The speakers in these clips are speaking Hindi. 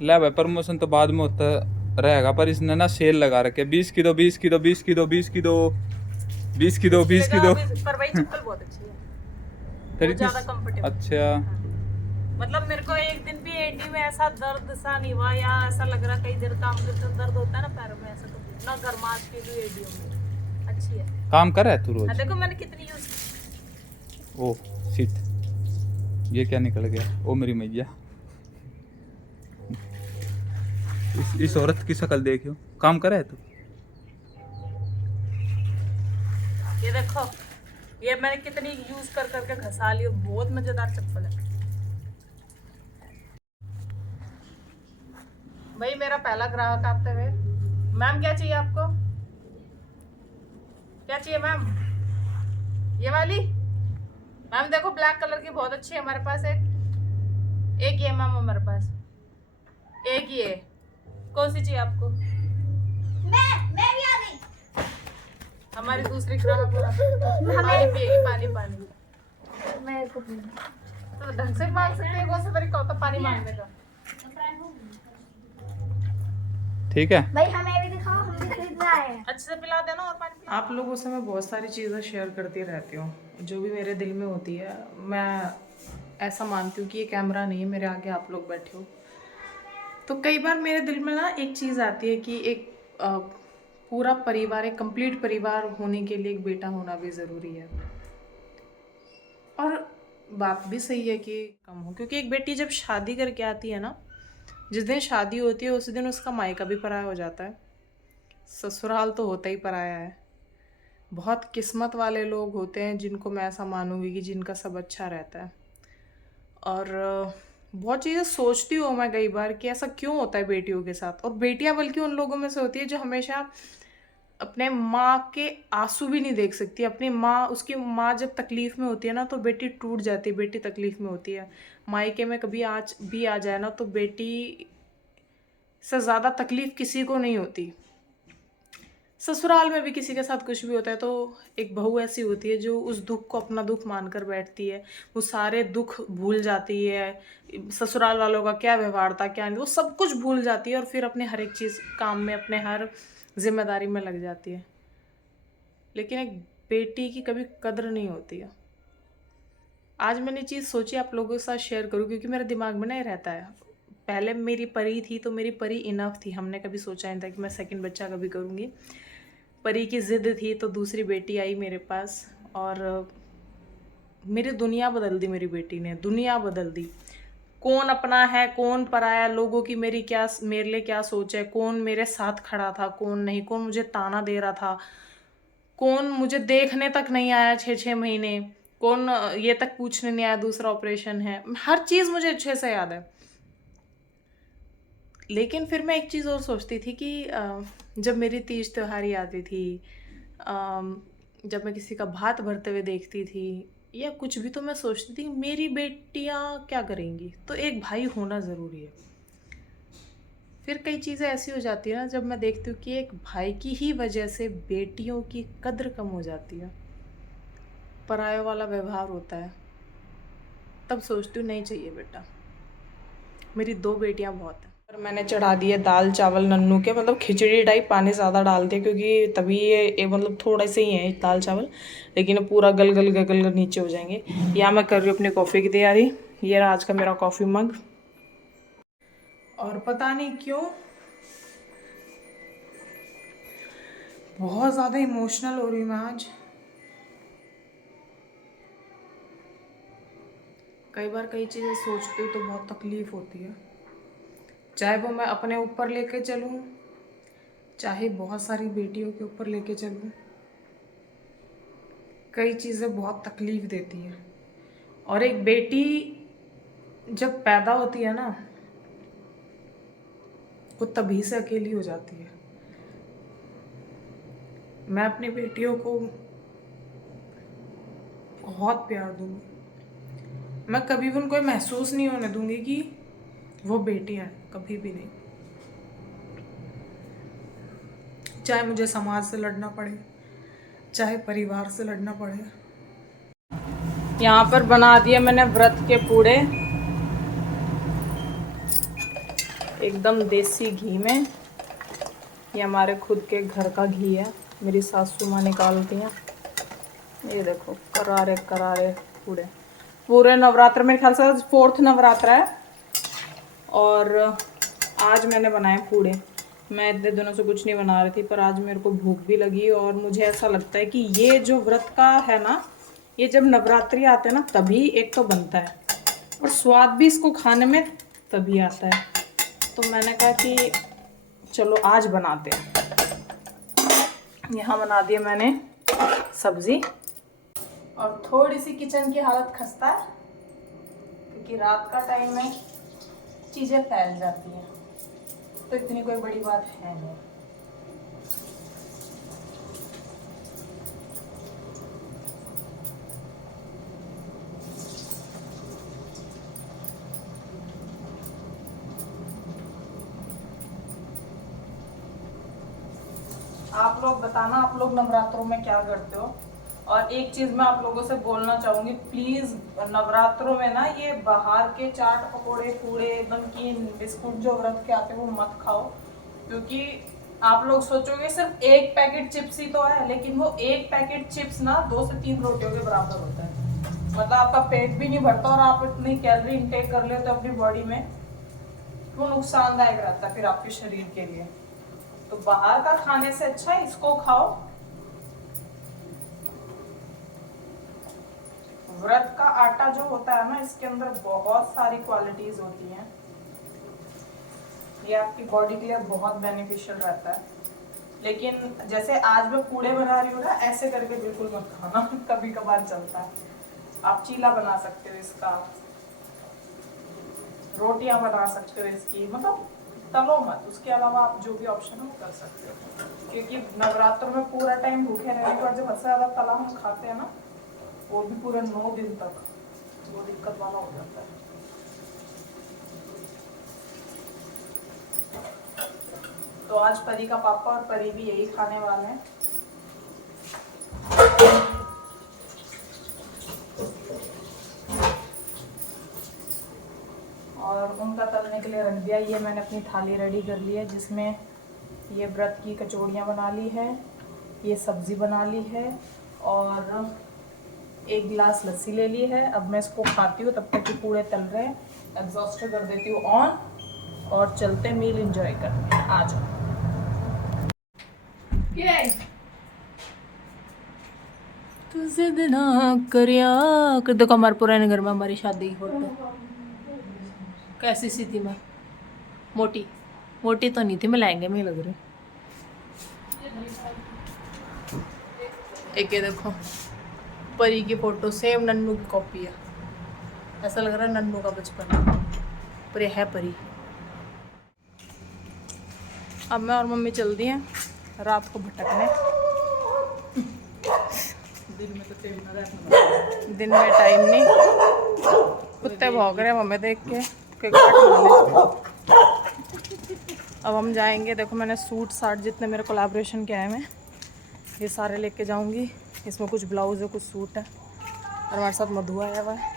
ले भाई, प्रमोशन तो बाद में होता रहेगा, पर इसने ना सेल लगा रखे, 20 की दो, 20 की दो, 20 की दो, 20 की दो, 20 की दो, 20 की दो। पर भाई चप्पल बहुत अच्छी है, फिर बहुत ज्यादा किस, कंफर्टेबल। अच्छा मतलब मेरे को एक दिन भी एडी में ऐसा दर्द सा नहीं हुआ, या ऐसा लग रहा कई देर काम करते हुए दर्द होता है ना पैरों में, ऐसा कभी ना, गर्माश की भी एडियो में अच्छी है। काम कर रहा है तू हाँ रोज? देखो मैंने कितनी यूज की। ओह शिट, ये क्या निकल गया, ओ मेरी मैया। इस औरत की शक्ल देखियो, काम कर रहा है तू? ये देखो, ये मैंने कितनी यूज कर करके घसा ली, बहुत मजेदार चप्पल है भाई। मेरा पहला ग्राहक आते हुए। मैम क्या चाहिए आपको, क्या चाहिए मैम? ये वाली मैम देखो, ब्लैक कलर की बहुत अच्छी है हमारे पास। एक ये मैम हमारे पास, एक ये। कौन सी चाहिए आपको? मैं भी आ गई। हमारी दूसरी ग्राहक पानी पिएगी, पानी पानी। मैं तो ढंग से मांग सकते हैं, कौन सा तरीका होता पानी मांगने का? ठीक है भाई हमें भी दिखाओ, हम भी खरीदना है। अच्छे से पिला देना और पानी पिला। आप लोगों से मैं बहुत सारी चीज़ें शेयर करती रहती हूँ, जो भी मेरे दिल में होती है। मैं ऐसा मानती हूँ कि ये कैमरा नहीं है, मेरे आगे आप लोग बैठे हो। तो कई बार मेरे दिल में ना एक चीज़ आती है कि एक पूरा परिवार, एक कंप्लीट परिवार होने के लिए एक बेटा होना भी ज़रूरी है। और बात भी सही है कि कम हो, क्योंकि एक बेटी जब शादी करके आती है ना, जिस दिन शादी होती है उस दिन उसका मायका भी पराया हो जाता है, ससुराल तो होता ही पराया है। बहुत किस्मत वाले लोग होते हैं जिनको मैं ऐसा मानूंगी कि जिनका सब अच्छा रहता है। और बहुत चीज़ें सोचती हूँ मैं कई बार कि ऐसा क्यों होता है बेटियों के साथ। और बेटियां बल्कि उन लोगों में से होती है जो हमेशा अपने माँ के आंसू भी नहीं देख सकती। अपनी माँ, उसकी माँ जब तकलीफ़ में होती है ना तो बेटी टूट जाती है, बेटी तकलीफ़ में होती है। मायके में कभी आज भी आ जाए ना तो बेटी से ज़्यादा तकलीफ़ किसी को नहीं होती। ससुराल में भी किसी के साथ कुछ भी होता है तो एक बहू ऐसी होती है जो उस दुख को अपना दुख मानकर बैठती है, वो सारे दुख भूल जाती है, ससुराल वालों का क्या व्यवहार था क्या नहीं, वो सब कुछ भूल जाती है और फिर अपने हर एक चीज़ काम में, अपने हर जिम्मेदारी में लग जाती है। लेकिन एक बेटी की कभी कद्र नहीं होती है। आज मैंने चीज़ सोची आप लोगों के साथ शेयर करूँ, क्योंकि मेरे दिमाग में नहीं रहता है। पहले मेरी परी थी तो मेरी परी इनफ थी, हमने कभी सोचा नहीं था कि मैं सेकंड बच्चा कभी करूँगी। परी की ज़िद थी तो दूसरी बेटी आई मेरे पास, और मेरी दुनिया बदल दी। मेरी बेटी ने दुनिया बदल दी। कौन अपना है कौन पराया, लोगों की मेरी क्या, मेरे लिए क्या सोच है, कौन मेरे साथ खड़ा था कौन नहीं, कौन मुझे ताना दे रहा था, कौन मुझे देखने तक नहीं आया 6-6 महीने, कौन ये तक पूछने नहीं आया दूसरा ऑपरेशन है। हर चीज़ मुझे अच्छे से याद है। लेकिन फिर मैं एक चीज़ और सोचती थी कि जब मेरी तीज त्योहारी आती थी, जब मैं किसी का भात भरते हुए देखती थी या कुछ भी, तो मैं सोचती थी मेरी बेटियां क्या करेंगी, तो एक भाई होना ज़रूरी है। फिर कई चीज़ें ऐसी हो जाती है ना जब मैं देखती हूँ कि एक भाई की ही वजह से बेटियों की कद्र कम हो जाती है, पराये वाला व्यवहार होता है, तब सोचती हूँ नहीं चाहिए बेटा, मेरी 2 बेटियां बहुत हैं। और मैंने चढ़ा दिए दाल चावल नन्नू के, मतलब खिचड़ी टाइप, पानी ज़्यादा डाल दिया क्योंकि तभी ये मतलब थोड़े से ही हैं दाल चावल, लेकिन पूरा गल गल गल गल नीचे हो जाएंगे। यहाँ मैं कर रही हूँ अपनी कॉफ़ी की तैयारी। ये रहा आज का मेरा कॉफ़ी मग। और पता नहीं क्यों बहुत ज़्यादा इमोशनल हो रही हूँ मैं आज। कई बार कई चीज़ें सोचती हूँ तो बहुत तकलीफ़ होती है, चाहे वो मैं अपने ऊपर लेके चलूँ, चाहे बहुत सारी बेटियों के ऊपर लेके चलूँ। कई चीज़ें बहुत तकलीफ़ देती हैं। और एक बेटी जब पैदा होती है ना, वो तभी से अकेली हो जाती है। मैं अपनी बेटियों को बहुत प्यार दूंगी। मैं कभी भी उनको महसूस नहीं होने दूंगी कि वो बेटियां हैं, कभी भी नहीं। चाहे मुझे समाज से लड़ना पड़े, चाहे परिवार से लड़ना पड़े। यहाँ पर बना दिए मैंने व्रत के पूड़े। एकदम देसी घी में। ये हमारे खुद के घर का घी है, मेरी सासू माँ निकालती हैं। ये देखो करारे करारे पूरे पूरे नवरात्र, मेरे ख्याल से 4th नवरात्र है और आज मैंने बनाए पूड़े। मैं इतने दिनों से कुछ नहीं बना रही थी, पर आज मेरे को भूख भी लगी और मुझे ऐसा लगता है कि ये जो व्रत का है ना, ये जब नवरात्रि आते हैं ना तभी एक तो बनता है और स्वाद भी इसको खाने में तभी आता है। तो मैंने कहा कि चलो आज बनाते हैं। यहाँ बना दिया मैंने सब्जी और थोड़ी सी किचन की हालत खस्ता है क्योंकि रात का टाइम है, चीज़ें फैल जाती हैं, तो इतनी कोई बड़ी बात है नहीं। आप लोग बताना, आप लोग नवरात्रों में क्या करते हो। और एक चीज़ मैं आप लोगों से बोलना चाहूँगी, प्लीज़ नवरात्रों में ना ये बाहर के चाट पकोड़े पूड़े नमकीन बिस्कुट जो व्रत के आते हैं वो मत खाओ, क्योंकि आप लोग सोचोगे सिर्फ एक पैकेट चिप्स ही तो है, लेकिन वो एक पैकेट चिप्स ना 2 से 3 रोटियों के बराबर होता है। मतलब आपका पेट भी नहीं भरता और आप इतनी कैलोरी इंटेक कर लेते हो अपनी बॉडी में, वो नुकसानदायक रहता है फिर आपके शरीर के लिए। तो बाहर का खाने से अच्छा इसको खाओ। व्रत का आटा जो होता है ना, इसके अंदर बहुत सारी क्वालिटीज होती हैं, ये आपकी बॉडी के लिए बहुत बेनिफिशियल रहता है। लेकिन जैसे आज मैं पूड़े बना रही हूँ ना, ऐसे करके बिल्कुल मत खाना कभी कभार चलता है। आप चीला बना सकते हो इसका, रोटियां बना सकते हो इसकी, मतलब तलो मत। उसके अलावा आप जो भी ऑप्शन है वो कर सकते हो, क्योंकि नवरात्र में पूरा टाइम भूखे रहने पर जब सबसे ज्यादा तला हम खाते हैं ना, वो भी पूरे 9 दिन तक, वो दिक्कत वाला हो जाता है। तो आज परी का पापा और परी भी यही खाने वाले हैं। और उनका तलने के लिए रख दिया। ये मैंने अपनी थाली रेडी कर ली है, जिसमें ये व्रत की कचौड़ियाँ बना ली है, ये सब्ज़ी बना ली है और 1 गिलास लस्सी ले ली है। अब मैं इसको खाती हूँ, तब तक कि पूरे तल रहे हैं। एग्जॉस्टर कर देती हूँ ऑन और चलते मील एंजॉय करते हैं। आ जाओ। तू जिद ना करिया कर। देखो हमारे पुराने घर में हमारी शादी की फोटो कैसी सी थी मैं, मोटी मोटी तो नहीं थी मैं, लहंगे में लग रही। एक ये देखो परी की फोटो, सेम नन्नू की कॉपी है। ऐसा लग रहा है नन्नू का बचपन, पर ये है परी। अब मैं और मम्मी चल दी हैं रात को भटकने। दिन में तो टाइम ना रहता, दिन में टाइम नहीं। कुत्ते भौंक रहे हैं हमें देख के कि काट ना ले। अब हम जाएंगे। देखो मैंने सूट साट जितने मेरे कोलैबोरेशन के आए हैं ये सारे लेके जाऊंगी। इसमें कुछ ब्लाउज है, कुछ सूट है और हमारे साथ मधु आया हुआ है।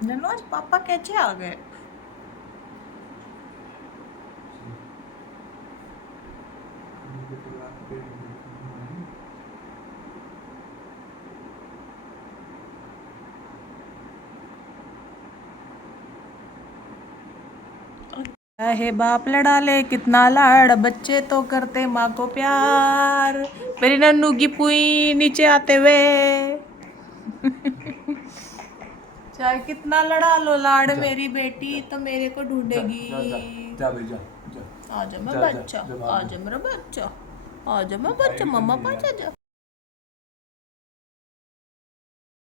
नन्नू आज पापा कैसे आ गए? है बाप लड़ा ले कितना लाड़, बच्चे तो करते माँ को प्यार। मेरी नन्नू की पुई नीचे आते हुए चाहे कितना लड़ा लो लाड़ मेरी बेटी तो मेरे को ढूंढेगी। जा भाई जा। आजा मैं बच्चा, आजा मेरा बच्चा, आजा मैं बच्चा, मम्मा पास आजा।